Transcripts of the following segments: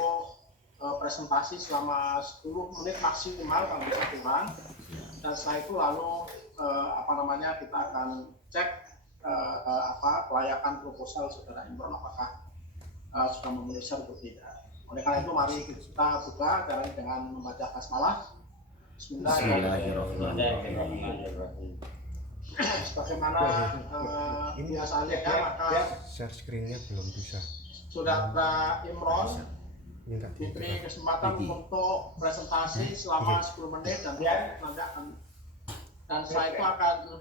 untuk presentasi selama 10 menit maksimal kalau bisa kurang, dan setelah itu lalu kita akan cek kelayakan proposal saudara Imron apakah sudah memenuhi syarat atau tidak. Oleh karena itu mari kita buka acaranya dengan membaca basmalah. Bismillahirrahmanirrahim. Sebagaimana biasanya ya, maka share screen-nya belum bisa. Saudara Imron diberi kesempatan untuk presentasi selama 10 menit dan nanti akan setelah itu akan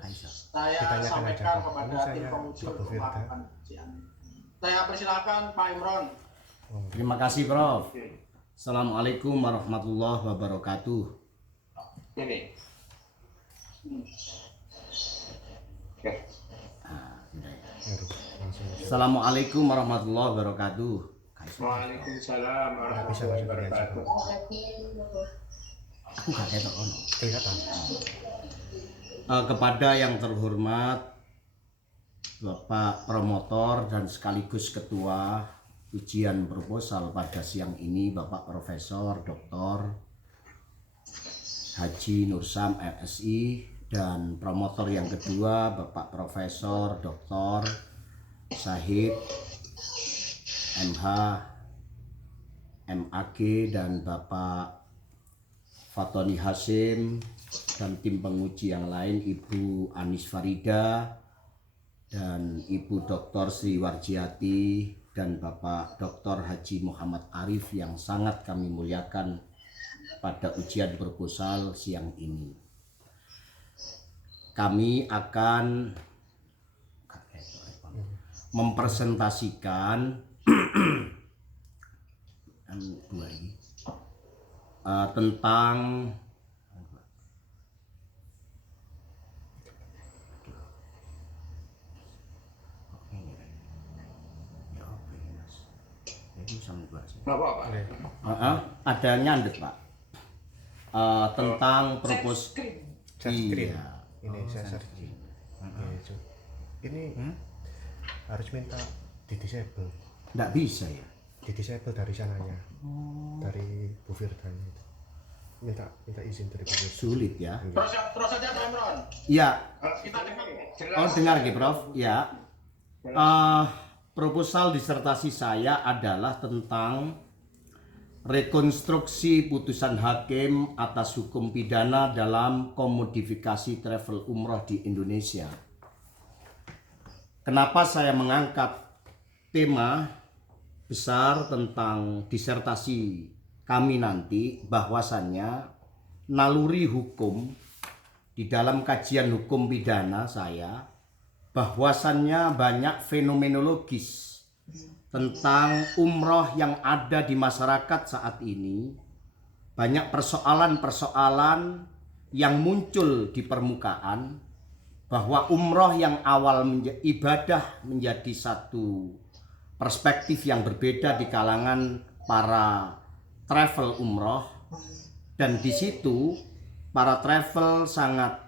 saya sampaikan kepada tim penguji untuk melakukan ujian. Saya persilakan Pak Imron. Terima kasih Prof. Assalamualaikum warahmatullahi wabarakatuh. Ini. Assalamualaikum warahmatullahi wabarakatuh. Waalaikumsalam warahmatullahi wabarakatuh. Aku gak ketok ono. Kelihatan. Kepada yang terhormat Bapak promotor dan sekaligus ketua ujian proposal pada siang ini, Bapak Profesor Dr. Haji Nursam MSI, dan promotor yang kedua Bapak Profesor Dr. Syahid MH MAG, dan Bapak Fatoni Hasim, dan tim penguji yang lain, Ibu Anis Farida dan Ibu Dr. Sri Warjiati dan Bapak Dr. Haji Muhammad Arif yang sangat kami muliakan pada ujian proposal siang ini. Kami akan mempresentasikan tentang ada nyandet Pak, tentang propos Iya. Ini saya searching. Ini harus minta di disable. Nggak bisa ya? Di disable dari sananya. Dari Bu Firdan itu. Minta izin dari Bu Firdan. Sulit ya. Terus saja Pak Imron. Iya. Kita dengar. Oh dengar gitu Prof. Ya. Proposal disertasi saya adalah tentang rekonstruksi putusan hakim atas hukum pidana dalam komodifikasi travel umroh di Indonesia. Kenapa saya mengangkat tema besar tentang disertasi kami nanti, bahwasannya naluri hukum di dalam kajian hukum pidana saya, bahwasannya banyak fenomenologis tentang umroh yang ada di masyarakat saat ini. Banyak persoalan-persoalan yang muncul di permukaan, bahwa umroh yang awal ibadah menjadi satu perspektif yang berbeda di kalangan para travel umroh, dan di situ para travel sangat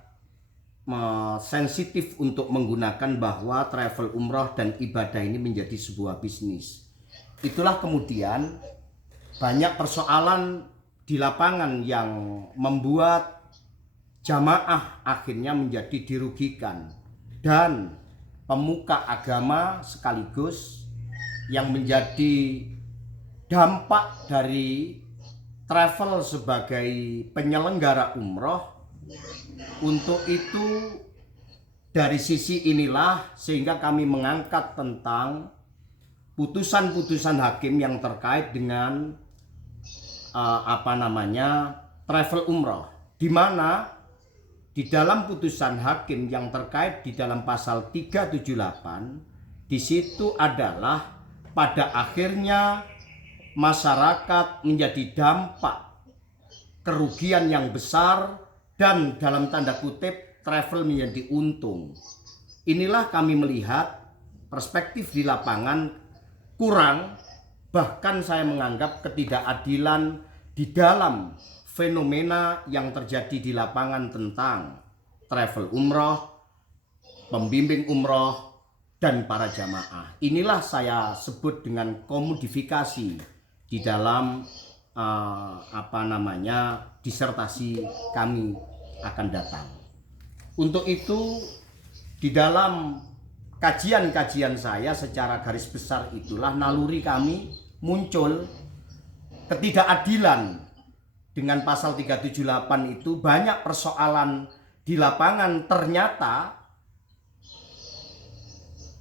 sensitif untuk menggunakan bahwa travel umroh dan ibadah ini menjadi sebuah bisnis. Itulah kemudian banyak persoalan di lapangan yang membuat jamaah akhirnya menjadi dirugikan, dan pemuka agama sekaligus yang menjadi dampak dari travel sebagai penyelenggara umroh. Untuk itu dari sisi inilah sehingga kami mengangkat tentang putusan-putusan hakim yang terkait dengan travel umroh, di mana di dalam putusan hakim yang terkait di dalam pasal 378 di situ adalah pada akhirnya masyarakat menjadi dampak kerugian yang besar, dan dalam tanda kutip travel menjadi untung. Inilah kami melihat perspektif di lapangan kurang, bahkan saya menganggap ketidakadilan di dalam fenomena yang terjadi di lapangan tentang travel umroh, pembimbing umroh, dan para jamaah. Inilah saya sebut dengan komodifikasi di dalam disertasi kami akan datang. Untuk itu di dalam kajian-kajian saya secara garis besar itulah naluri kami muncul ketidakadilan dengan pasal 378 itu. Banyak persoalan di lapangan, ternyata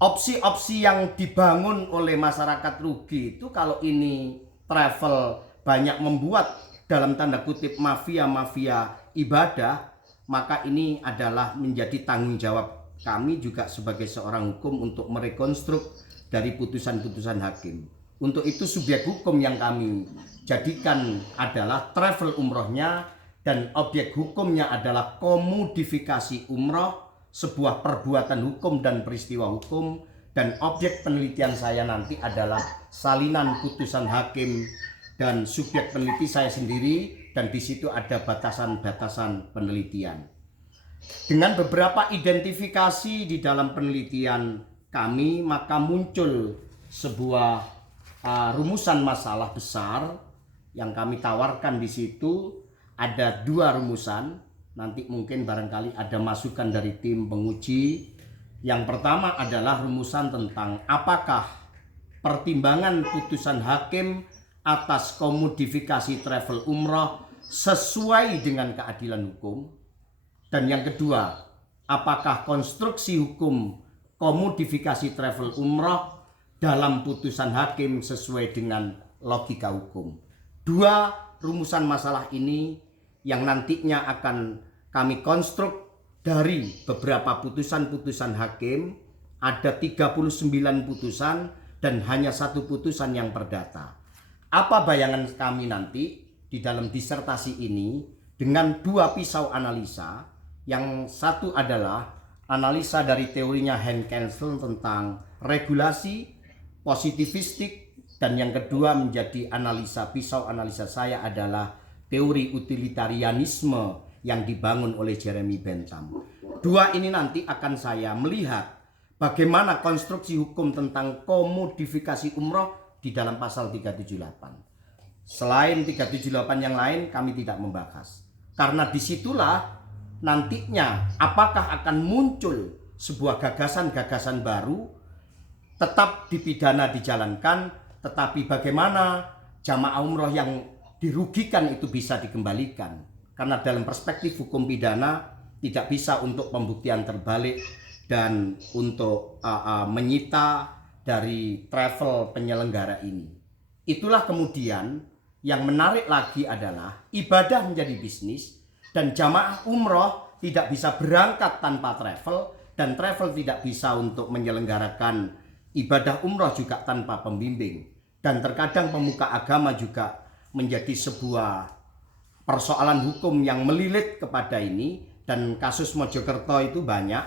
opsi-opsi yang dibangun oleh masyarakat rugi itu kalau ini travel banyak membuat dalam tanda kutip mafia-mafia ibadah, maka ini adalah menjadi tanggung jawab kami juga sebagai seorang hukum untuk merekonstruk dari putusan-putusan hakim. Untuk itu subjek hukum yang kami jadikan adalah travel umrohnya, dan objek hukumnya adalah komodifikasi umroh, sebuah perbuatan hukum dan peristiwa hukum. Dan objek penelitian saya nanti adalah salinan putusan hakim dan subjek peneliti saya sendiri, dan di situ ada batasan-batasan penelitian. Dengan beberapa identifikasi di dalam penelitian kami, maka muncul sebuah rumusan masalah besar yang kami tawarkan di situ. Ada 2 rumusan, nanti mungkin barangkali ada masukan dari tim penguji. Yang pertama adalah rumusan tentang apakah pertimbangan putusan hakim atas komodifikasi travel umroh sesuai dengan keadilan hukum. Dan yang kedua, apakah konstruksi hukum komodifikasi travel umroh dalam putusan hakim sesuai dengan logika hukum. 2 rumusan masalah ini yang nantinya akan kami konstruk dari beberapa putusan-putusan hakim. Ada 39 putusan dan hanya 1 putusan yang perdata. Apa bayangan kami nanti di dalam disertasi ini dengan 2 pisau analisa? Yang satu adalah analisa dari teorinya Henkel tentang regulasi positivistik, dan yang kedua menjadi pisau analisa saya adalah teori utilitarianisme yang dibangun oleh Jeremy Bentham. 2 ini nanti akan saya melihat bagaimana konstruksi hukum tentang komodifikasi umroh di dalam pasal 378. Selain 378 yang lain kami tidak membahas, karena disitulah nantinya apakah akan muncul sebuah gagasan-gagasan baru, tetap dipidana dijalankan, tetapi bagaimana jamaah umroh yang dirugikan itu bisa dikembalikan. Karena dalam perspektif hukum pidana tidak bisa untuk pembuktian terbalik dan untuk menyita dari travel penyelenggara ini. Itulah kemudian yang menarik lagi adalah ibadah menjadi bisnis, dan jamaah umroh tidak bisa berangkat tanpa travel, dan travel tidak bisa untuk menyelenggarakan ibadah umroh juga tanpa pembimbing. Dan terkadang pemuka agama juga menjadi sebuah persoalan hukum yang melilit kepada ini. Dan kasus Mojokerto itu banyak.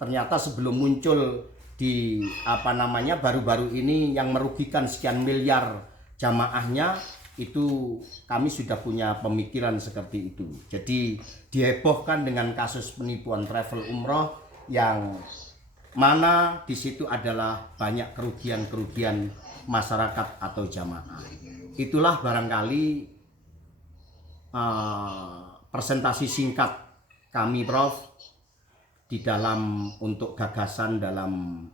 Ternyata sebelum muncul di baru-baru ini yang merugikan sekian miliar jamaahnya, itu kami sudah punya pemikiran seperti itu. Jadi dihebohkan dengan kasus penipuan travel umroh yang mana di situ adalah banyak kerugian-kerugian masyarakat atau jamaah. Itulah barangkali presentasi singkat kami, Prof, di dalam untuk gagasan dalam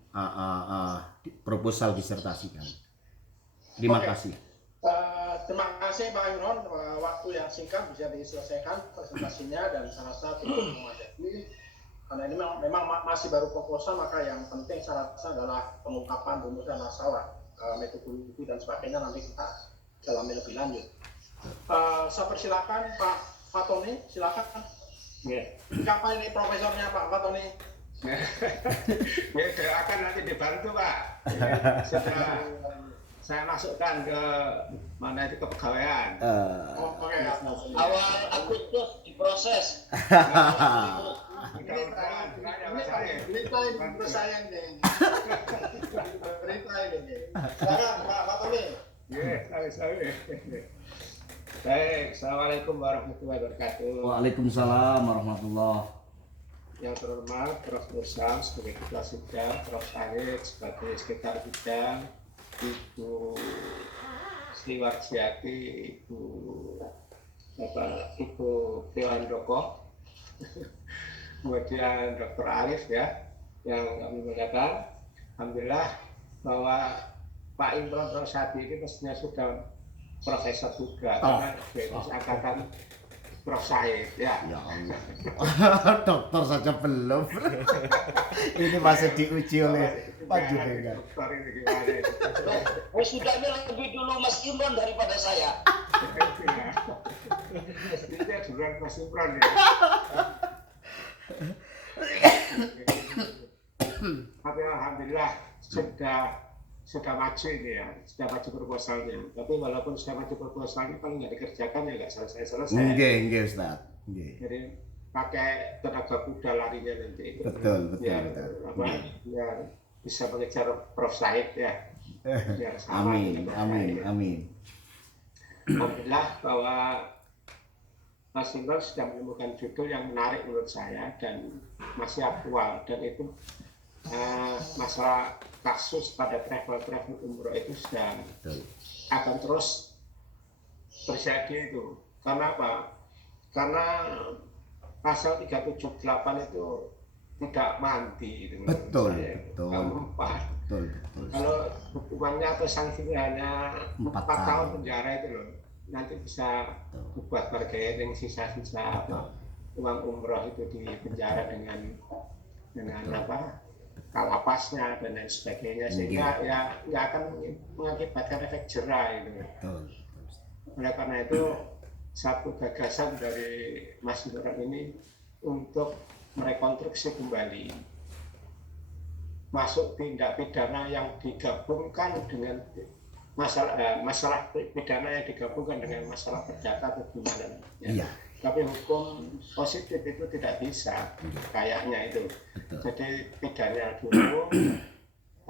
proposal disertasi kami. Terima kasih. Terima kasih Pak Imron, waktu yang singkat bisa diselesaikan presentasinya, dan saya rasa cukup memadai. Karena ini memang masih baru proposal, maka yang penting saya rasa adalah pengungkapan rumusan masalah, metodologi dan sebagainya nanti kita dalami lebih lanjut. Saya persilakan Pak Fatoni, silakan. Siapa ini profesornya Pak Fatoni? Akan nanti dibantu Pak. Sudah saya masukkan ke mana itu kepegawaian. Awal Agustus diproses. Berita ini bersayang deh. Berita ini. Silakan Pak Fatoni. Baik, assalamualaikum warahmatullahi wabarakatuh. Waalaikumsalam warahmatullahi. Yang terhormat Prof. Mursam sebagai ketua sidang, Prof. Syahid sebagai sekretaris bidang, Ibu Sri Warjiati, Ibu Dewandoko, kemudian Dr. Arif ya, yang kami mengatakan alhamdulillah bahwa Pak Imron Rosadi ini mestinya sudah profesor juga, karena beliau angkatan Prof. Said ya. Ya Allah. Dokter saja belum. Ini masih diuji oleh Pak Judengan. Dokter ini gimana itu? Sudahnya lebih dulu Mas Imron daripada saya. Mestinya duluan Mas Imron ya. Tapi alhamdulillah sudah maju ini ya, sudah maju proposalnya. Tapi walaupun sudah maju proposalnya, kalau nggak dikerjakan ya nggak selesai. Nggih, Ustaz. Nggih. Jadi pakai tenaga kuda larinya nanti. Betul. Ya, ya bisa mengejar Prof. Said ya. Biar sama dengan Prof. Said. Amin. Alhamdulillah bahwa Mas Imron sudah menemukan judul yang menarik menurut saya dan masih aktual, dan itu masalah kasus pada travel umroh itu sudah akan terus terjadi itu. Karena apa? Karena pasal 378 itu tidak mandi. Betul. Kalau hukumannya atau sanksinya hanya 4 tahun penjara itu loh, nanti bisa dibuat bargaining sisa-sisa uang umroh itu di penjara dengan apa, kalapasnya dan lain sebagainya, sehingga ya nggak akan mengakibatkan efek jera itu. Oleh karena itu satu gagasan dari Mas Imron ini untuk merekonstruksi kembali masuk tindak pidana yang digabungkan dengan masalah pidana yang digabungkan dengan masalah perdata atau gimana ya. Tapi hukum positif itu tidak bisa kayaknya itu. Jadi pidana dulu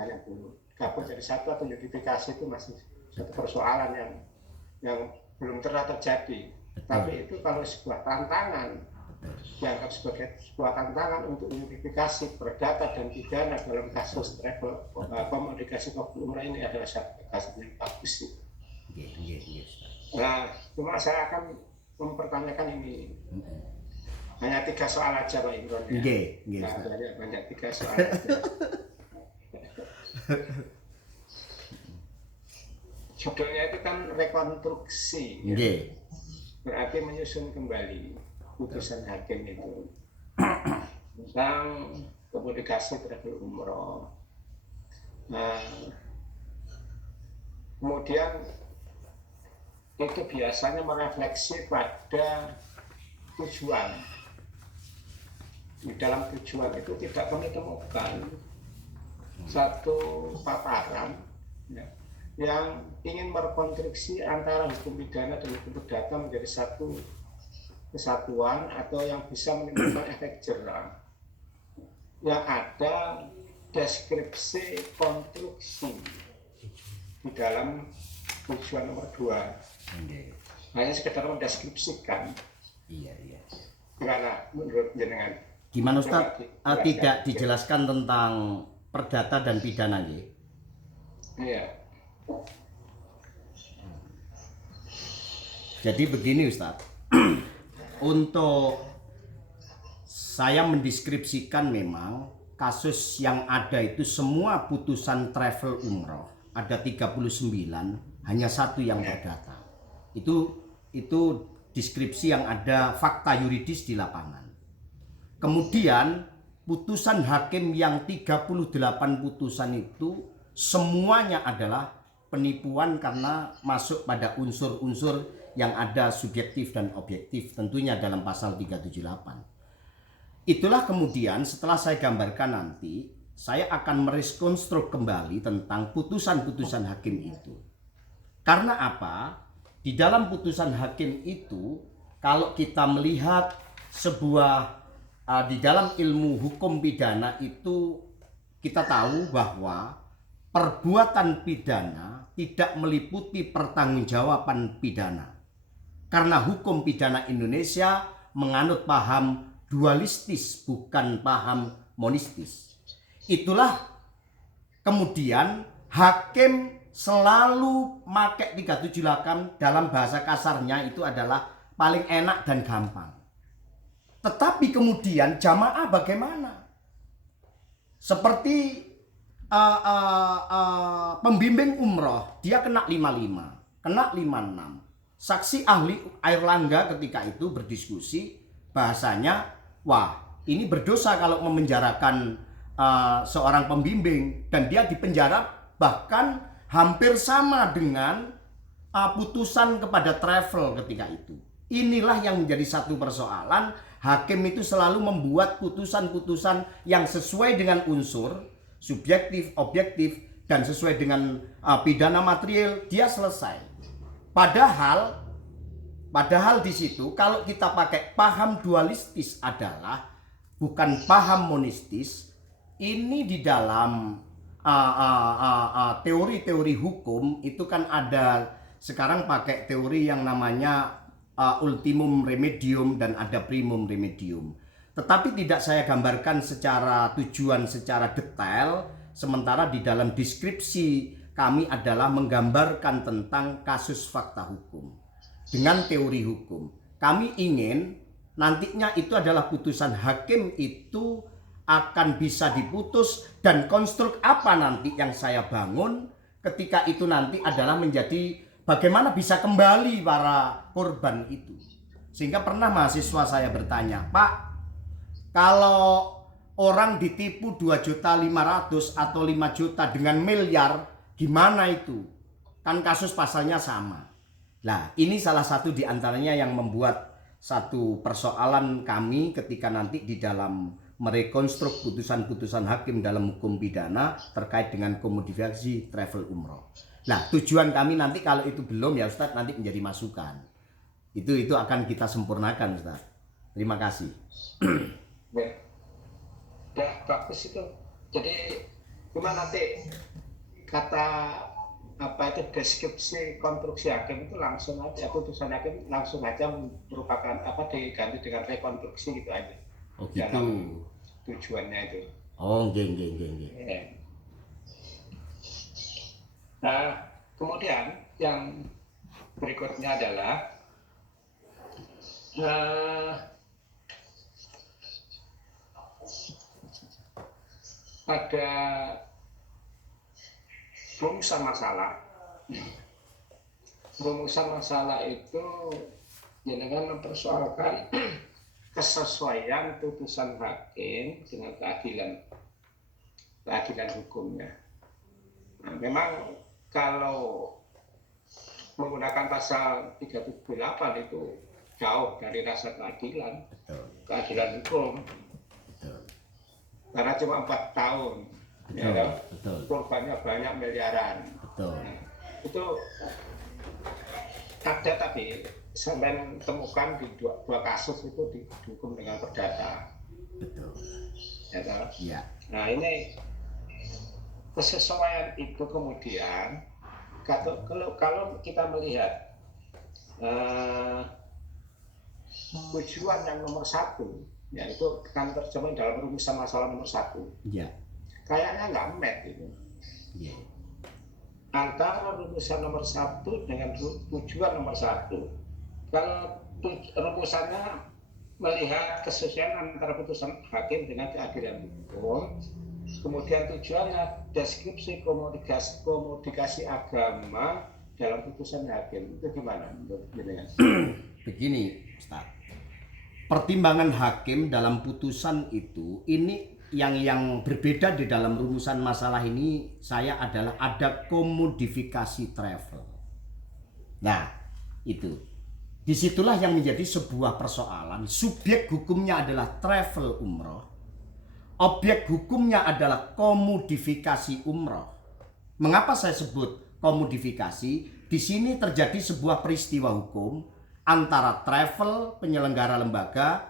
hanya dulu gabung jadi satu atau justifikasi itu masih satu persoalan yang belum pernah terjadi. Tapi itu kalau sebuah tantangan, dianggap sebagai sebuah tantangan untuk identifikasi perdata dan pidana dalam kasus travel komodikasi umrah ini adalah satu kasus yang bagus sih. Nah, cuma saya akan mempertanyakan ini. Hanya 3 soal aja Pak Imron ya. Banyak 3 soal aja. Judulnya itu kan rekonstruksi. Ya. Berarti menyusun kembali putusan hakim itu tentang komodikasi travel umroh. Nah, kemudian itu biasanya merefleksi pada tujuan. Di dalam tujuan itu tidak kami temukan satu paparan ya, yang ingin merekonstruksi antara hukum pidana dan hukum perdata menjadi satu kesatuan atau yang bisa menimbulkan efek jera. Yang ada deskripsi konstruksi di dalam tujuan nomor 2. Hanya sekedar mendeskripsikan. Iya. Gimana menurut jenengan? Gimana Ustaz? Tidak dijelaskan tentang perdata dan pidana ya? Iya. Jadi begini Ustaz. Untuk saya mendeskripsikan memang kasus yang ada itu semua putusan travel umroh. Ada 39, hanya 1 yang perdata. Itu deskripsi yang ada fakta yuridis di lapangan. Kemudian putusan hakim yang 38 putusan itu semuanya adalah penipuan karena masuk pada unsur-unsur yang ada subjektif dan objektif tentunya dalam pasal 378. Itulah kemudian setelah saya gambarkan nanti saya akan merekonstruk kembali tentang putusan-putusan hakim itu. Karena apa? Di dalam putusan hakim itu, kalau kita melihat sebuah di dalam ilmu hukum pidana itu, kita tahu bahwa perbuatan pidana tidak meliputi pertanggungjawaban pidana. Karena hukum pidana Indonesia menganut paham dualistis, bukan paham monistis. Itulah kemudian hakim selalu make 378 dalam bahasa kasarnya itu adalah paling enak dan gampang. Tetapi kemudian jamaah bagaimana? Seperti pembimbing umroh, dia kena 55, kena 56. Saksi ahli Airlangga ketika itu berdiskusi bahasanya, wah ini berdosa kalau memenjarakan seorang pembimbing, dan dia dipenjara bahkan hampir sama dengan putusan kepada travel ketika itu. Inilah yang menjadi satu persoalan. Hakim itu selalu membuat putusan-putusan yang sesuai dengan unsur subjektif, objektif, dan sesuai dengan pidana material, dia selesai. Padahal di situ kalau kita pakai paham dualistis adalah bukan paham monistis. Ini di dalam teori-teori hukum itu kan ada sekarang pakai teori yang namanya ultimum remedium dan ada primum remedium. Tetapi tidak saya gambarkan secara tujuan secara detail, sementara di dalam deskripsi kami adalah menggambarkan tentang kasus fakta hukum dengan teori hukum. Kami ingin nantinya itu adalah putusan hakim itu akan bisa diputus, dan konstruk apa nanti yang saya bangun ketika itu nanti adalah menjadi bagaimana bisa kembali para korban itu. Sehingga pernah mahasiswa saya bertanya, Pak, kalau orang ditipu 2.500.000 atau 5 juta dengan miliar, gimana itu? Kan kasus pasalnya sama. Nah, ini salah satu di antaranya yang membuat satu persoalan kami ketika nanti di dalam merekonstruk putusan-putusan hakim dalam hukum pidana terkait dengan komodifikasi travel umroh. Nah, tujuan kami nanti kalau itu belum ya Ustadz nanti menjadi masukan. Itu akan kita sempurnakan Ustadz. Terima kasih. Ya, bagus itu. Jadi cuma nanti kata apa itu deskripsi konstruksi hakim itu langsung aja, putusan hakim langsung aja merupakan apa diganti dengan rekonstruksi gitu aja. Oh gitu. Dalam tujuannya itu. Oh, geng. Ya. Nah, kemudian yang berikutnya adalah pada rumusan masalah. Rumusan masalah itu dengan mempersoalkan kesesuaian putusan hakim dengan keadilan hukumnya. Nah, memang kalau menggunakan pasal 378 itu jauh dari rasa keadilan hukum. Karena cuma 4 tahun. Betul. Korbannya banyak miliaran. Betul. Nah, itu ada tapi sampai temukan di dua kasus itu dihukum dengan perdata. Betul. Ya. Nah ini kesesuaian itu kemudian kalau kita melihat tujuan yang nomor 1, yaitu kan terjemahan dalam rumusan masalah nomor 1. Ya. Kayaknya nggak met itu. Ya. Antara rumusan nomor 1 dengan tujuan nomor 1. Kalau rumusannya melihat kesesuaian antara putusan hakim dengan keadilan hukum, kemudian tujuannya deskripsi komodifikasi agama dalam putusan hakim, itu gimana menurut Anda? Begini, Ustaz. Pertimbangan hakim dalam putusan itu ini yang berbeda di dalam rumusan masalah ini saya adalah ada komodifikasi travel. Nah, itu. Disitulah yang menjadi sebuah persoalan. Subjek hukumnya adalah travel umroh. Objek hukumnya adalah komodifikasi umroh. Mengapa saya sebut komodifikasi? Di sini terjadi sebuah peristiwa hukum antara travel, penyelenggara lembaga,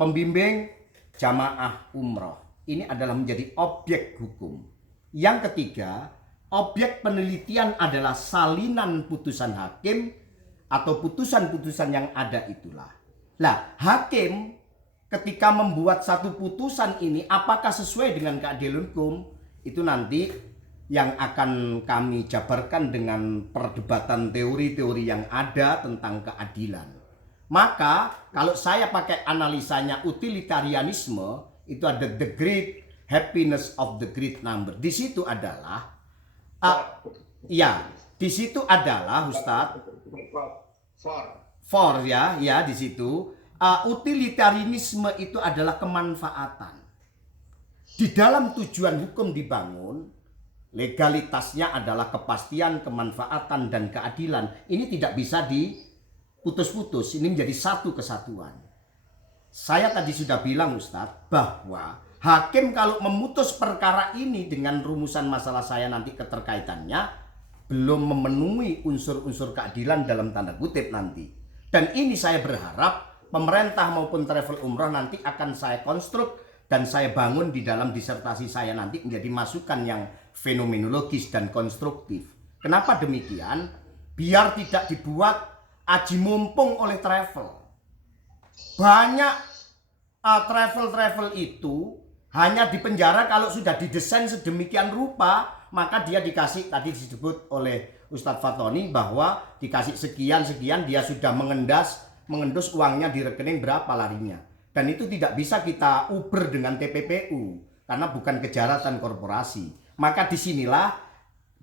pembimbing, jamaah umroh. Ini adalah menjadi objek hukum. Yang ketiga, objek penelitian adalah salinan putusan hakim atau putusan-putusan yang ada itulah. Nah, hakim ketika membuat satu putusan ini apakah sesuai dengan keadilan hukum, itu nanti yang akan kami jabarkan dengan perdebatan teori-teori yang ada tentang keadilan. Maka kalau saya pakai analisanya utilitarianisme, itu ada the great happiness of the great number. Di situ adalah di situ adalah Ustadz di situ utilitarianisme itu adalah kemanfaatan. Di dalam tujuan hukum dibangun, legalitasnya adalah kepastian, kemanfaatan, dan keadilan. Ini tidak bisa diputus-putus. Ini menjadi satu kesatuan. Saya tadi sudah bilang Ustadz bahwa hakim kalau memutus perkara ini dengan rumusan masalah saya nanti keterkaitannya belum memenuhi unsur-unsur keadilan dalam tanda kutip nanti. Dan ini saya berharap pemerintah maupun travel umroh nanti akan saya konstruk dan saya bangun di dalam disertasi saya nanti menjadi masukan yang fenomenologis dan konstruktif. Kenapa demikian? Biar tidak dibuat aji mumpung oleh travel. Banyak travel itu hanya dipenjara kalau sudah didesain sedemikian rupa, maka dia dikasih, tadi disebut oleh Ustadz Fatoni bahwa dikasih sekian dia sudah mengendus uangnya di rekening berapa larinya. Dan itu tidak bisa kita uber dengan TPPU karena bukan kejahatan korporasi. Maka disinilah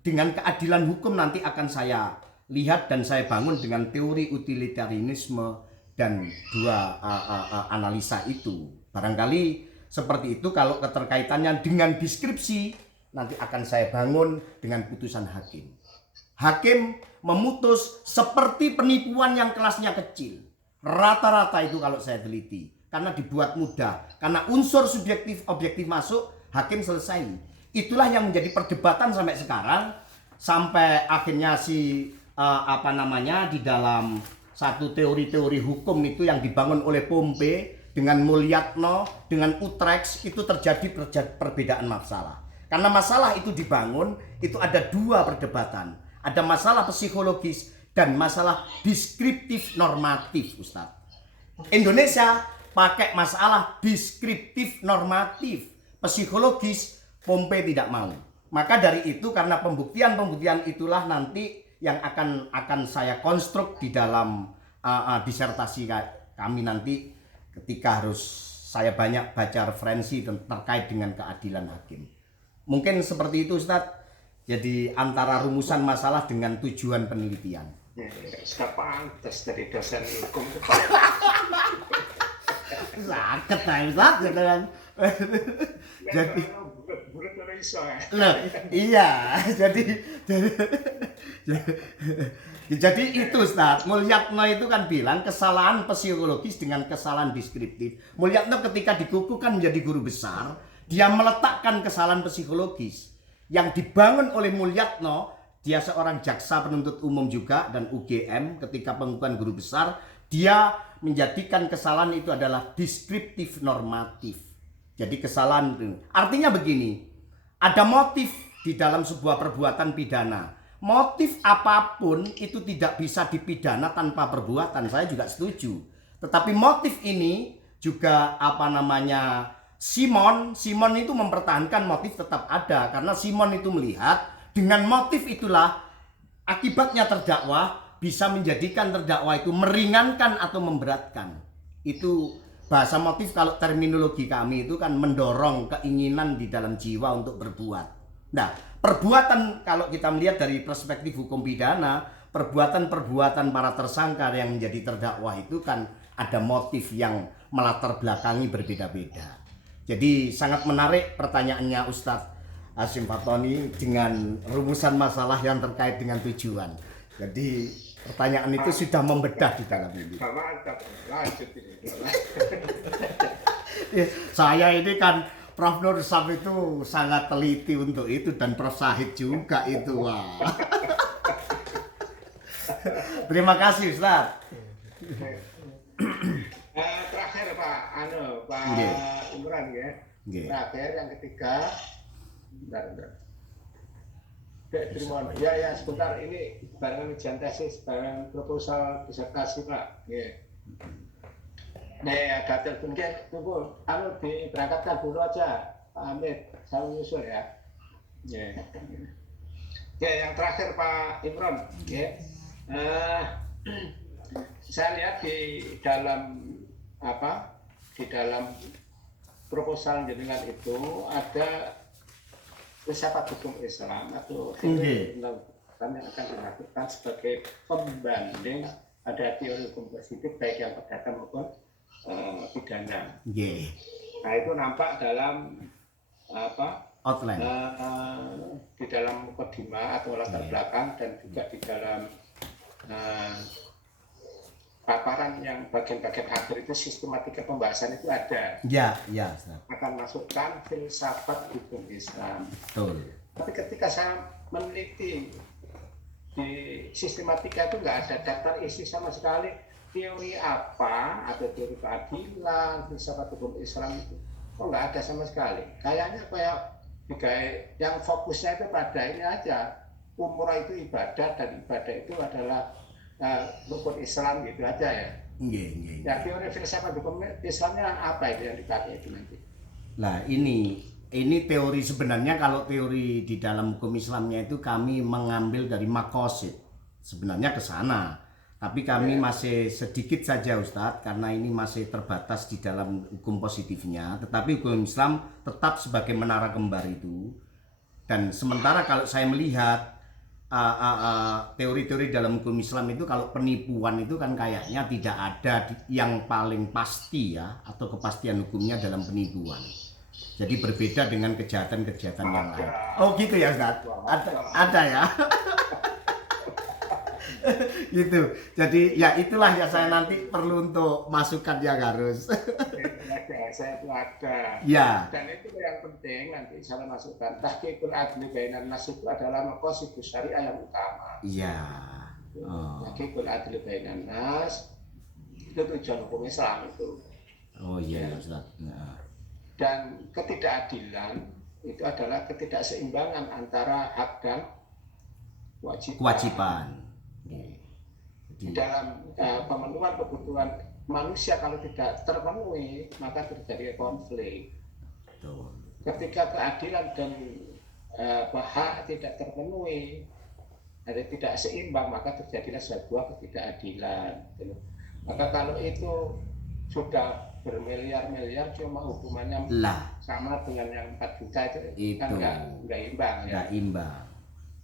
dengan keadilan hukum nanti akan saya lihat dan saya bangun dengan teori utilitarianisme dan dua analisa itu. Barangkali seperti itu kalau keterkaitannya dengan deskripsi nanti akan saya bangun dengan putusan hakim. Hakim memutus seperti penipuan yang kelasnya kecil. Rata-rata itu kalau saya teliti. Karena dibuat mudah. Karena unsur subjektif objektif masuk, hakim selesai. Itulah yang menjadi perdebatan sampai sekarang. Sampai akhirnya di dalam satu teori-teori hukum itu yang dibangun oleh Pompe dengan Mulyatno, dengan Utrecht, itu terjadi perbedaan masalah. Karena masalah itu dibangun, itu ada dua perdebatan. Ada masalah psikologis dan masalah deskriptif normatif, Ustadz. Indonesia pakai masalah deskriptif normatif, psikologis Pompe tidak mau. Maka dari itu karena pembuktian itulah nanti yang akan saya konstruk di dalam disertasi kami nanti ketika harus saya banyak baca referensi terkait dengan keadilan hakim. Mungkin seperti itu Ustadz. Jadi antara rumusan masalah dengan tujuan penelitian. Sudah pantas dari dosen hukum. Sakit lah Ustadz gitu kan. Jadi iya, jadi itu Ustadz. Mulyatno itu kan bilang kesalahan psikologis dengan kesalahan deskriptif. Mulyatno ketika dikukuhkan menjadi guru besar, dia meletakkan kesalahan psikologis yang dibangun oleh Mulyatno. Dia seorang jaksa penuntut umum juga dan UGM ketika pengukuhan guru besar, dia menjadikan kesalahan itu adalah deskriptif normatif. Jadi kesalahan itu artinya begini, ada motif di dalam sebuah perbuatan pidana. Motif apapun itu tidak bisa dipidana tanpa perbuatan, saya juga setuju. Tetapi motif ini juga Simon itu mempertahankan motif tetap ada. Karena Simon itu melihat dengan motif itulah akibatnya terdakwa bisa menjadikan terdakwa itu meringankan atau memberatkan. Itu bahasa motif kalau terminologi kami itu kan mendorong keinginan di dalam jiwa untuk berbuat. Nah, perbuatan kalau kita melihat dari perspektif hukum pidana, perbuatan-perbuatan para tersangka yang menjadi terdakwa itu kan ada motif yang melatar belakangi berbeda-beda. Jadi sangat menarik pertanyaannya Ustadz Hasyim Fatoni dengan rumusan masalah yang terkait dengan tujuan. Jadi pertanyaan itu sudah membedah di dalam ini. Lanjut ini. Saya ini kan Prof. Nur Sam itu sangat teliti untuk itu dan Prof. Syahid juga itu. Wah. Terima kasih Ustadz. Terakhir Pak Imran ya. Terakhir yang ketiga. Bentar. Ya sebentar ini barengan ujian tesis, barengan proposal disertasi Pak. Ya. Nih ada telepon tunggu, diberangkatkan dulu aja Pak Hamid, saya menyusul ya. Ya. Ya, yang terakhir Pak Imron, ya. Saya lihat di dalam proposal jenengan itu ada filsafat hukum Islam atau undang-undang yang akan dilakukan sebagai pembanding ada teori hukum positif baik yang perdata maupun pidana. Nah itu nampak dalam outline di dalam mukadimah atau latar belakang dan juga di dalam paparan yang bagian-bagian akhir itu sistematika pembahasan itu ada. Ya. Akan masukkan filsafat hukum Islam. Betul. Tapi ketika saya meneliti di sistematika itu nggak ada daftar isi sama sekali teori apa atau teori keadilan, filsafat hukum Islam itu. Kok nggak ada sama sekali. Kayaknya kayak yang fokusnya itu pada ini aja. Umrah itu ibadah dan ibadah itu adalah rukun Islam gitu aja ya. Ya teori filsafat hukum Islamnya apa itu yang dipakai itu nanti? Nah ini teori sebenarnya kalau teori di dalam hukum Islamnya itu kami mengambil dari maqasid sebenarnya ke sana. Tapi kami masih sedikit saja Ustadz karena ini masih terbatas di dalam hukum positifnya. Tetapi hukum Islam tetap sebagai menara kembar itu. Dan sementara kalau saya melihat teori-teori dalam hukum Islam itu kalau penipuan itu kan kayaknya tidak ada yang paling pasti ya atau kepastian hukumnya dalam penipuan. Jadi berbeda dengan kejahatan-kejahatan yang lain. Oh gitu ya Ustaz? Ada ya? Gitu. Jadi ya itulah yang saya nanti perlu untuk masukan yang harus. Saya itu ada. Ya. Dan itu yang penting nanti saya masukkan. Tahqiqul adli bainan nas itu adalah maqasidus syariah yang utama. Iya. Tahqiqul adli bainan nas itu tujuan hukum Islam itu. Oh iya Ustaz. Nah. Dan ketidakadilan itu adalah ketidakseimbangan antara hak dan kewajiban. Di dalam pemenuhan kebutuhan manusia kalau tidak terpenuhi maka terjadi konflik. Betul. Ketika keadilan dan hak tidak terpenuhi, ada tidak seimbang maka terjadilah sebuah ketidakadilan. Maka kalau itu sudah bermiliar-miliar cuma hukumannya sama dengan yang 4 juta itu kan nggak imbang ya. Nggak imbang.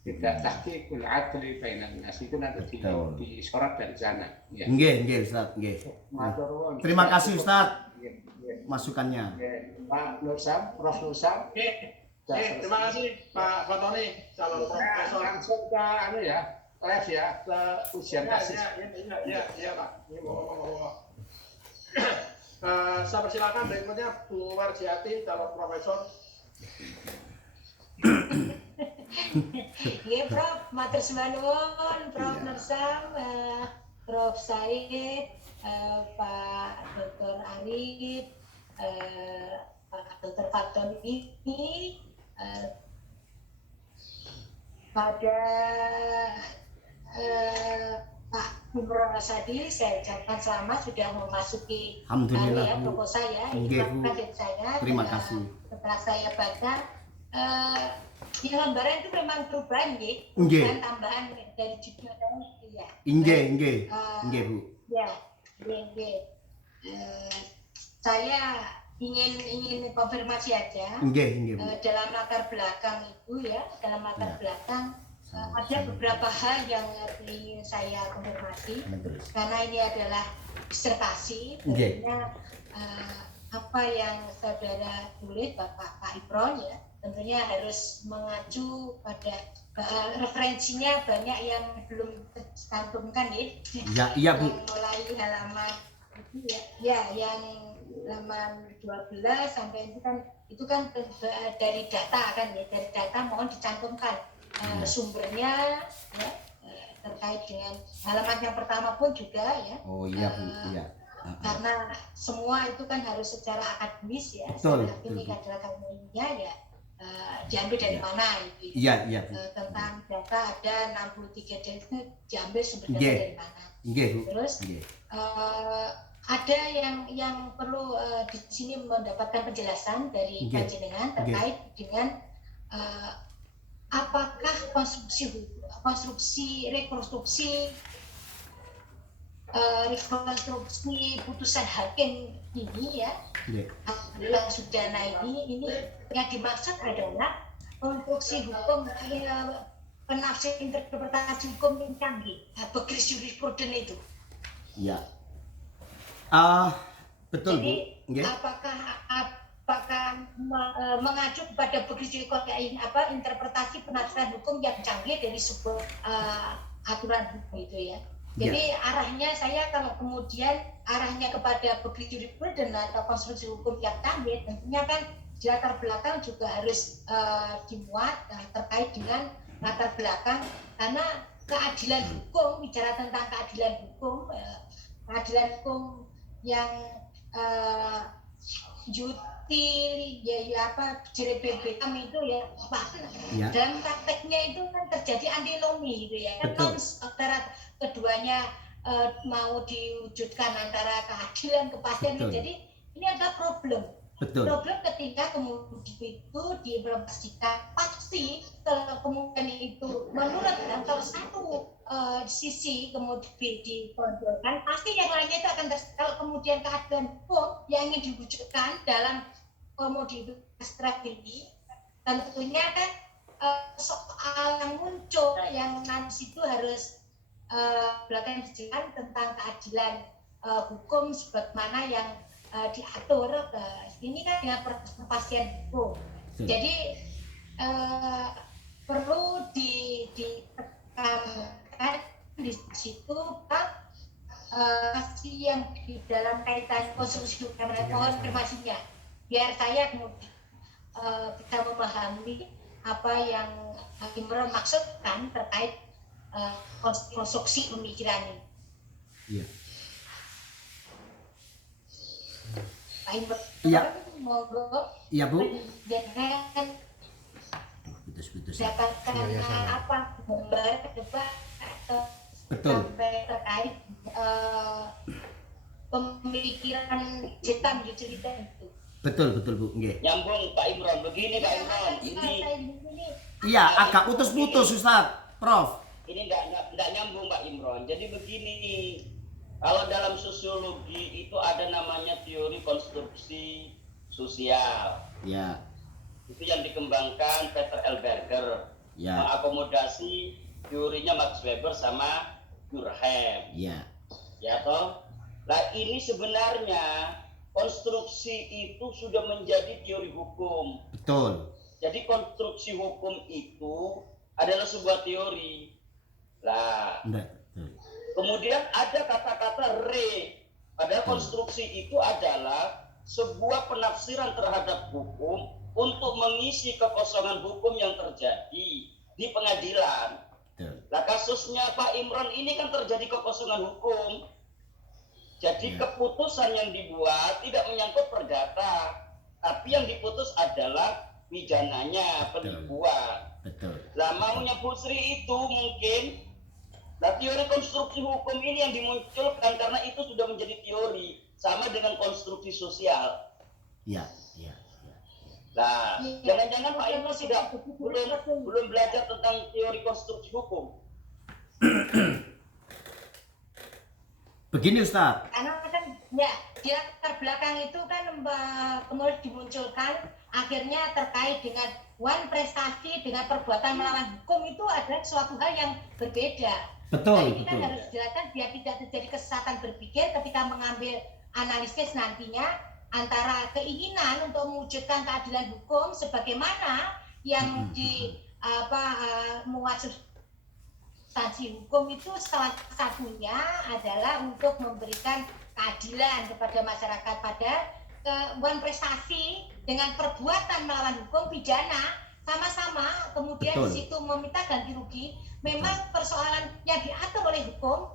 Tidak tahqiqul adli bainan nas itu nanti disorot dari sana. Ya. Nggih Ustaz, nggih. Terima kasih Ustaz masukannya. Pak Nursam, Prof Nursam. Terima kasih Pak Fatoni, calon profesor. Langsung ke live ya ke ujian tesis. Iya Pak. Saya persilakan berikutnya Bu Warjiati, calon profesor. Nggih, Prof, matur nuwun, Prof Nursam, Prof Said, Pak Dr. Arif, Pak Dr. Fatoni, pada Pak Imron Rasadi, saya ucapkan selamat sudah memasuki proposal ya. Ini dari saya. Terima kasih. Setelah saya baca, di lembaran itu memang perubahan dan tambahan dari judul ya. Inggih Bu. Ya, saya ingin konfirmasi aja. Inggih Bu. Dalam latar belakang itu ya, belakang ada beberapa hal yang ingin saya konfirmasi karena ini adalah disertasi. Tentunya apa yang saudara tulis Pak Imron ya. Tentunya harus mengacu pada referensinya banyak yang belum tercantumkan ya. Iya Bu. Mulai halaman itu ya yang halaman 12 sampai itu kan dari data kan ya, dari data mohon dicantumkan sumbernya ya, terkait dengan halaman yang pertama pun juga ya. Oh iya Bu, iya. Karena semua itu kan harus secara akademis ya. Betul. Ini adalah kamunya ya. Diambil dari mana itu iya. Tentang data ada 63 data itu diambil sumber data dari mana terus ada yang perlu di sini mendapatkan penjelasan dari panjenengan terkait dengan apakah rekonstruksi putusan hakim ini ya, yang Sudana ini yang dimaksud adalah konstruksi hukum, penafsir interpretasi hukum yang canggih, begris jurispruden itu. Ya. Betul. Jadi Bu. apakah mengacu kepada begris jurispruden interpretasi penafsiran hukum yang canggih dari sebuah aturan hukum itu ya. Jadi arahnya saya kalau kemudian arahnya kepada begris jurispruden atau konstruksi hukum yang canggih, tentunya kan di latar belakang juga harus dimuat terkait dengan latar belakang, karena keadilan hukum, bicara tentang keadilan hukum yang jutil JRBBM itu ya Pak, dalam prakteknya itu kan terjadi antinomi gitu ya, kan antara keduanya mau diwujudkan antara keadilan kepastian. Jadi ini ada problem ketika kemudian itu diimplementasikan, pasti kalau kemudian itu menurut dan kalau satu sisi kemudian ditonjolkan, pasti yang lainnya itu akan kalau kemudian keadilan hukum yang ingin diwujudkan dalam komoditas ini, tentunya kan soal yang muncul yang nanti itu harus belakangan dijelaskan tentang keadilan hukum sebagaimana yang diatur ini kan dengan kepastian hukum. Jadi perlu ditekankan di situ masih yang di dalam kaitan konstruksi hukum, mohon informasinya biar saya kemudian bisa memahami apa yang Imron maksudkan terkait konstruksi pemikiran ini. Iya. Pak Imron, monggo. Iya Bu. Jangan putus-putus. Dapatkan apa gambar debat atau sampai terkait pemikiran hitam di cerita itu. Betul Bu. Nggih. Nyambung Pak Imron, begini Pak Imron. Ini iya agak putus-putus Ustaz, Prof. Ini enggak nyambung Pak Imron. Jadi begini, kalau dalam sosiologi itu ada namanya teori konstruksi sosial. Ya. Itu yang dikembangkan Peter L. Berger. Ya. Mengakomodasi teorinya Max Weber sama Durkheim. Ya. Ya toh? Nah ini sebenarnya konstruksi itu sudah menjadi teori hukum. Betul. Jadi konstruksi hukum itu adalah sebuah teori. Lah, kemudian ada kata-kata padahal konstruksi itu adalah sebuah penafsiran terhadap hukum untuk mengisi kekosongan hukum yang terjadi di pengadilan. Nah kasusnya Pak Imron ini kan terjadi kekosongan hukum. Jadi keputusan yang dibuat tidak menyangkut perdata, tapi yang diputus adalah pidananya, penipuan. Lah maunya Bu Sri itu mungkin teori konstruksi hukum ini yang dimunculkan karena itu sudah menjadi teori sama dengan konstruksi sosial. Iya. Nah, jangan-jangan Pak Imron belum belajar tentang teori konstruksi hukum. Begini Ustaz. Karena kan ya di latar belakang itu kan kemudian dimunculkan akhirnya terkait dengan prestasi dengan perbuatan melawan hukum itu adalah suatu hal yang berbeda. Betul. Jadi kita harus jelaskan biar tidak terjadi kesesatan berpikir ketika mengambil analisis nantinya antara keinginan untuk mewujudkan keadilan hukum sebagaimana yang muat substansi hukum itu salah satunya adalah untuk memberikan keadilan kepada masyarakat pada prestasi dengan perbuatan melawan hukum pidana sama-sama kemudian di situ meminta ganti rugi. Memang persoalan yang diatur oleh hukum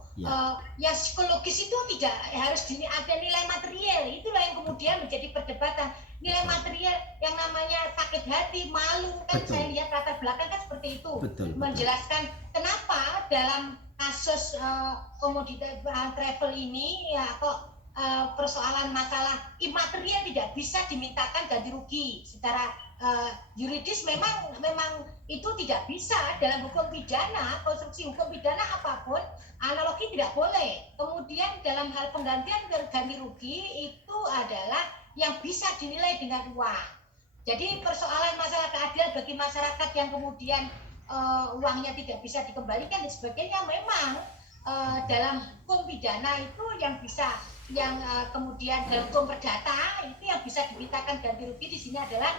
yang psikologis itu tidak harus ada nilai material, itulah yang kemudian menjadi perdebatan. Nilai material yang namanya sakit hati, malu kan saya lihat latar belakang kan seperti itu. Menjelaskan kenapa dalam kasus komoditas travel ini ya kok persoalan masalah imaterial tidak bisa dimintakan ganti rugi secara yuridis, memang itu tidak bisa dalam hukum pidana, konstruksi hukum pidana apapun analogi tidak boleh. Kemudian dalam hal penggantian ganti rugi itu adalah yang bisa dinilai dengan uang. Jadi persoalan masalah keadilan bagi masyarakat yang kemudian uangnya tidak bisa dikembalikan dan sebagainya, memang dalam hukum pidana itu yang bisa, yang kemudian dalam hukum perdata itu yang bisa dimintakan ganti rugi di sini adalah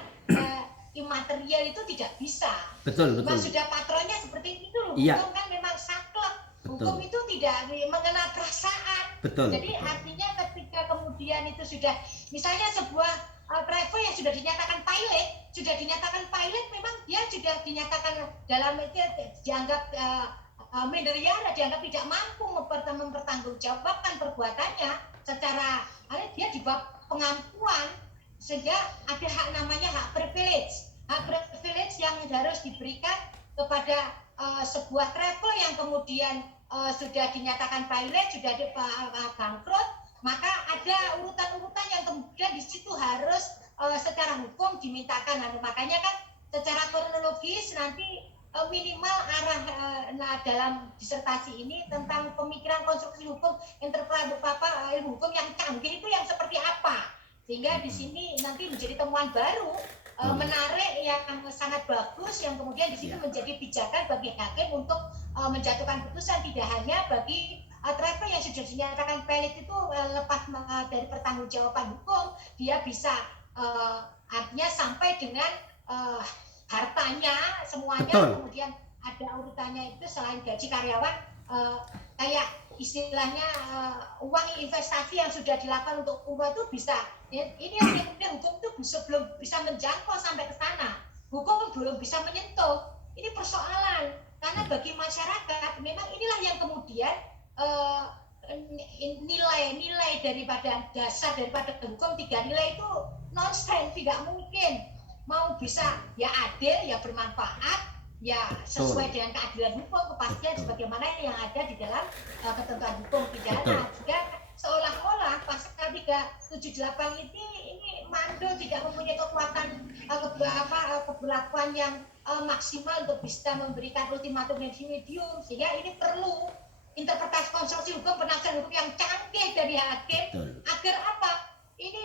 imaterial itu tidak bisa. Betul. Memang sudah patronnya seperti itu loh. Iya. Hukum kan memang saklek. Hukum itu tidak mengenal perasaan. Jadi artinya ketika kemudian itu sudah, misalnya sebuah travel yang sudah dinyatakan pilot, memang dia sudah dinyatakan dalam itu dianggap minderjara, dianggap tidak mampu mempertanggungjawabkan perbuatannya secara, dia di bawah pengampuan, sehingga ada hak namanya hak privilege yang harus diberikan kepada sebuah travel yang kemudian sudah dinyatakan pilot, sudah bangkrut, maka ada urutan-urutan yang kemudian di situ harus secara hukum dimintakan. Makanya kan secara kronologis nanti minimal arah dalam disertasi ini tentang pemikiran konstruksi hukum, ilmu hukum yang canggih itu yang seperti apa, sehingga di sini nanti menjadi temuan baru menarik yang sangat bagus, yang kemudian di sini menjadi pijakan bagi hakim untuk menjatuhkan putusan, tidak hanya bagi travel yang sudah dinyatakan valid itu lepas dari pertanggungjawaban hukum, dia bisa artinya sampai dengan hartanya semuanya. Kemudian ada urutannya itu selain gaji karyawan, kayak istilahnya uang investasi yang sudah dilakukan untuk umroh itu bisa, ini yang kemudian hukum itu belum bisa menjangkau sampai ke sana, hukum belum bisa menyentuh. Ini persoalan, karena bagi masyarakat memang inilah yang kemudian nilai daripada dasar daripada hukum, 3 nilai itu nonsense, tidak mungkin. Mau bisa ya adil, ya bermanfaat, ya sesuai dengan keadilan hukum, kepastian sebagaimana yang ada di dalam ketentuan hukum pidana. Sehingga seolah-olah pasal 378 ini mandul, tidak mempunyai kekuatan keberlakuan yang maksimal untuk bisa memberikan ultimatum medium, sehingga ini perlu interpretasi konstruksi hukum, penafsiran hukum yang canggih dari hakim. Agar apa? Ini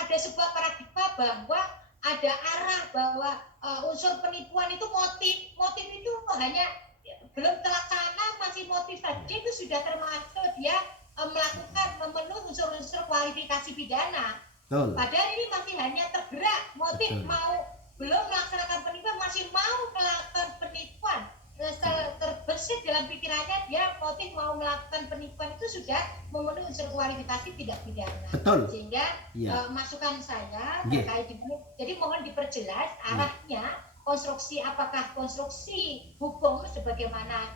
ada sebuah paradigma bahwa ada arah bahwa unsur penipuan itu motif itu hanya belum terlaksana, masih motif saja itu sudah termasuk dia melakukan memenuhi unsur-unsur kualifikasi pidana. Padahal ini masih hanya tergerak motif, mau belum melaksanakan penipuan, masih mau melakukan penipuan, terbesit dalam pikirannya dia motif mau melakukan penipuan itu sudah memenuhi unsur kualifikasi tidak pidana. Sehingga masukan saya terkait ini, jadi mohon diperjelas arahnya konstruksi, apakah konstruksi hukum sebagaimana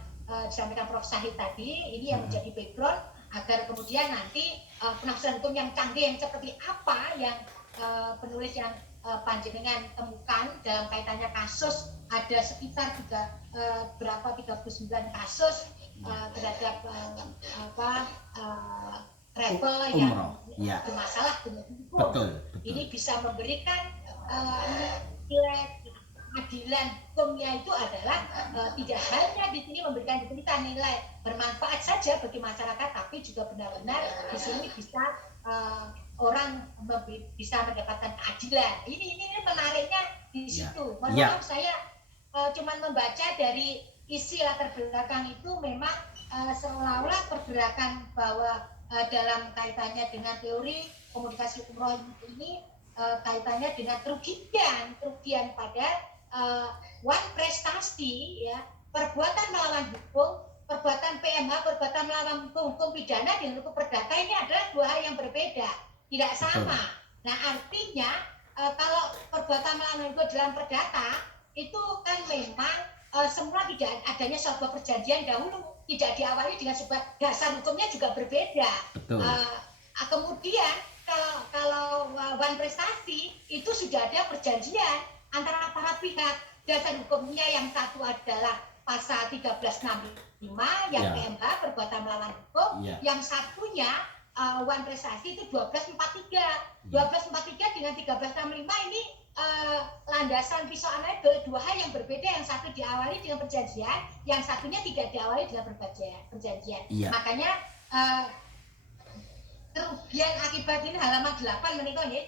disampaikan Prof. Sahid tadi, ini yang menjadi background agar kemudian nanti penafsiran hukum yang canggih yang seperti apa yang penulis yang panjenengan temukan dalam kaitannya kasus, ada sekitar 39 kasus terhadap travel yang bermasalah dengan hukum. Ini bisa memberikan nilai keadilan hukumnya itu adalah tidak hanya di sini memberikan nilai bermanfaat saja bagi masyarakat, tapi juga benar-benar di sini bisa orang bisa mendapatkan keadilan. Ini menariknya di situ. Maaf saya cuma membaca dari isi latar belakang itu, memang seolah-olah pergerakan bahwa dalam kaitannya dengan teori komunikasi umroh ini kaitannya dengan kerugian pada prestasi, ya, perbuatan melawan hukum, perbuatan PMH, perbuatan melawan hukum pidana dengan hukum perdata, ini adalah 2 hal yang berbeda, tidak sama. Nah, artinya kalau perbuatan melawan hukum dalam perdata itu kan memang semua tidak adanya sebuah perjanjian dahulu, tidak diawali dengan sebuah dasar hukumnya juga berbeda. Kemudian kalau prestasi itu sudah ada perjanjian antara para pihak, dasar hukumnya yang satu adalah pasal 1365 yang PMH perbuatan melawan hukum, yang satunya Wan Prestasi itu 1243. 1243 dengan 1365 ini landasan pisau anabel, dua hal yang berbeda. Yang satu diawali dengan perjanjian, yang satunya tidak diawali dengan perjanjian. Iya. Makanya kerugian akibat ini halaman 8 menikah ya.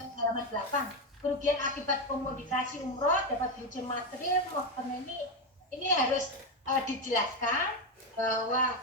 Halaman 8. Kerugian akibat komunikasi umroh dapat berupa material maupun ini harus dijelaskan bahwa